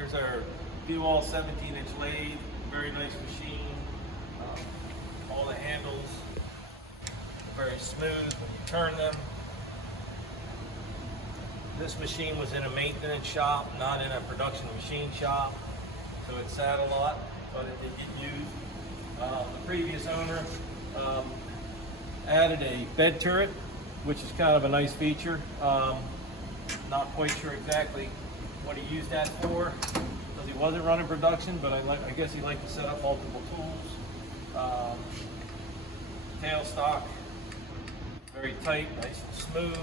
Here's our DoAll 17-inch lathe, very nice machine. All the handles are very smooth when you turn them. This machine was in a maintenance shop, not in a production machine shop, so it sat a lot, but it did get used. The previous owner added a bed turret, which is kind of a nice feature. Not quite sure exactly what he used that for, because he wasn't running production, but I guess he liked to set up multiple tools. Tailstock, very tight, nice and smooth.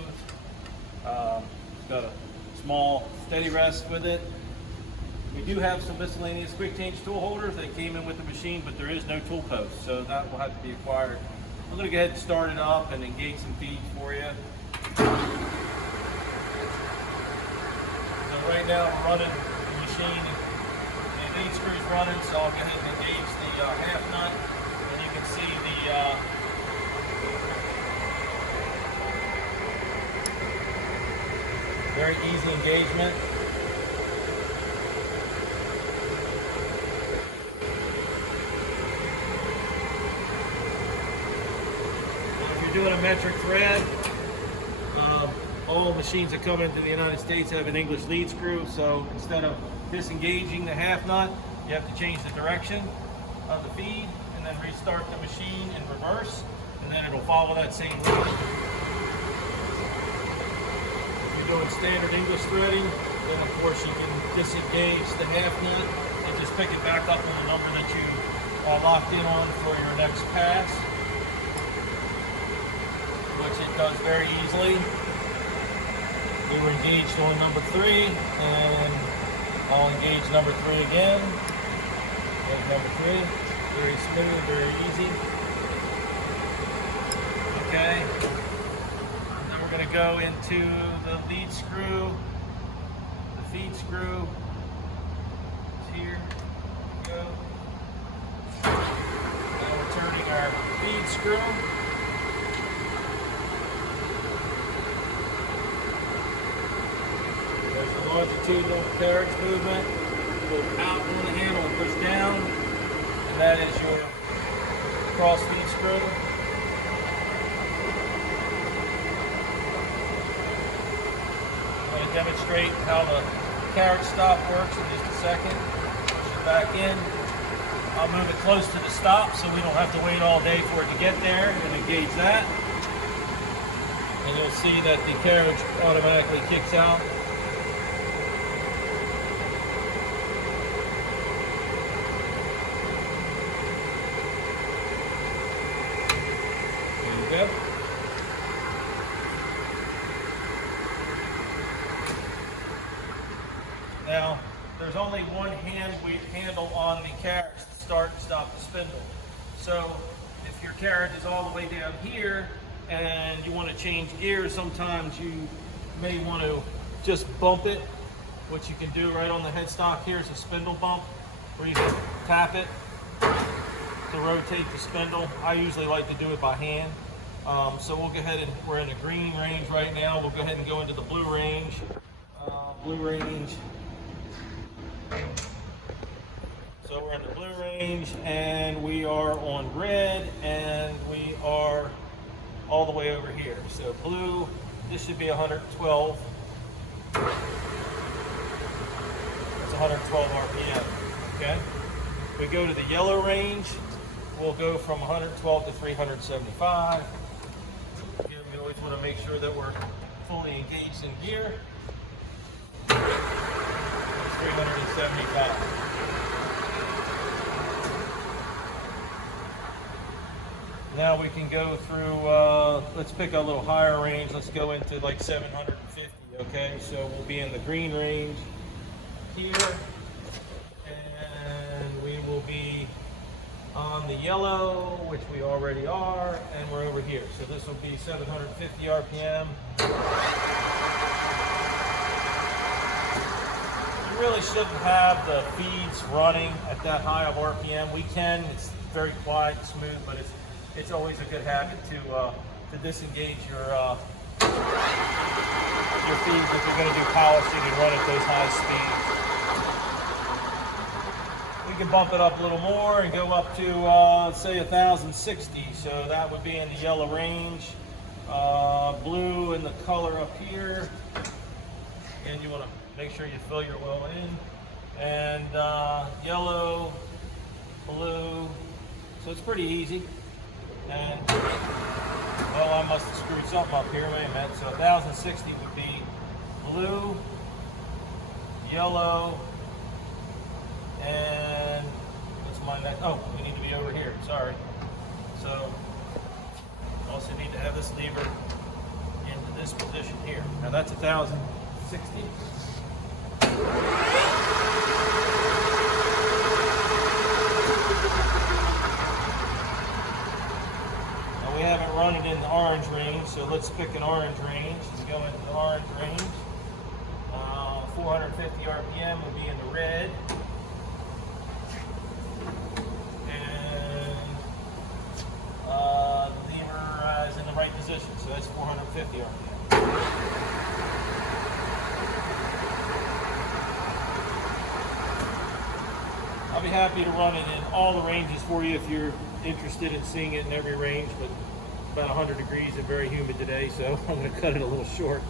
It's got a small steady rest with it. We do have some miscellaneous quick change tool holders that came in with the machine, but there is no tool post, so that will have to be acquired. I'm going to go ahead and start it up and engage some feeds for you. So right now we're running the machine, the lead screw's running, so I'll go ahead and engage the half nut, and you can see the very easy engagement. Doing a metric thread. All machines that come into the United States have an English lead screw, so instead of disengaging the half nut, you have to change the direction of the feed and then restart the machine in reverse, and then it'll follow that same lead. If you're doing standard English threading, then of course you can disengage the half nut and just pick it back up on the number that you are locked in on for your next pass, which it does very easily. We were engaged on number 3, and I'll engage number 3 again. There's number 3. Very smooth, very easy. Okay. And then we're going to go into the lead screw, the feed screw. It's here. Go. Now we're turning our feed screw. Longitudinal carriage movement. Go out on the handle and push down, and that is your cross feed screw. I'm going to demonstrate how the carriage stop works in just a second. Push it back in. I'll move it close to the stop so we don't have to wait all day for it to get there, and engage that. And you'll see that the carriage automatically kicks out. Now, there's only one handle on the carriage to start and stop the spindle. So, if your carriage is all the way down here and you want to change gears, sometimes you may want to just bump it. What you can do right on the headstock here is a spindle bump, where you can tap it to rotate the spindle. I usually like to do it by hand. So we'll go ahead and, we're in the green range right now. We'll go ahead and go into the blue range. So we're in the blue range, and we are on red, and we are all the way over here. So blue, this should be 112. That's 112 RPM, okay? If we go to the yellow range, we'll go from 112 to 375. Again, we always want to make sure that we're fully engaged in gear. 375. Now we can go through, let's pick a little higher range. Let's go into like 750, okay? So we'll be in the green range here, and we will be on the yellow, which we already are, and we're over here. So this will be 750 RPM. You really shouldn't have the feeds running at that high of RPM. We can, it's very quiet and smooth, but it's always a good habit to disengage your feeds if you're going to do polishing and run at those high speeds. can bump it up a little more and go up to, let's say 1060. So that would be in the yellow range. Blue in the color up here. Again, you want to make sure you fill your oil in. And yellow, blue. So it's pretty easy. And, well, I must have screwed something up here. Wait a minute. So 1060 would be blue, yellow, and what's my next? Oh, we need to be over here. Sorry. So also need to have this lever into this position here. Now that's 1060. Now we haven't run it in the orange range, so let's pick an orange range. We go into the orange range. 450 RPM will be in the red. And the lever is in the right position, so that's 450 RPM. I'll be happy to run it in all the ranges for you if you're interested in seeing it in every range, but it's about 100 degrees and very humid today, so I'm going to cut it a little short.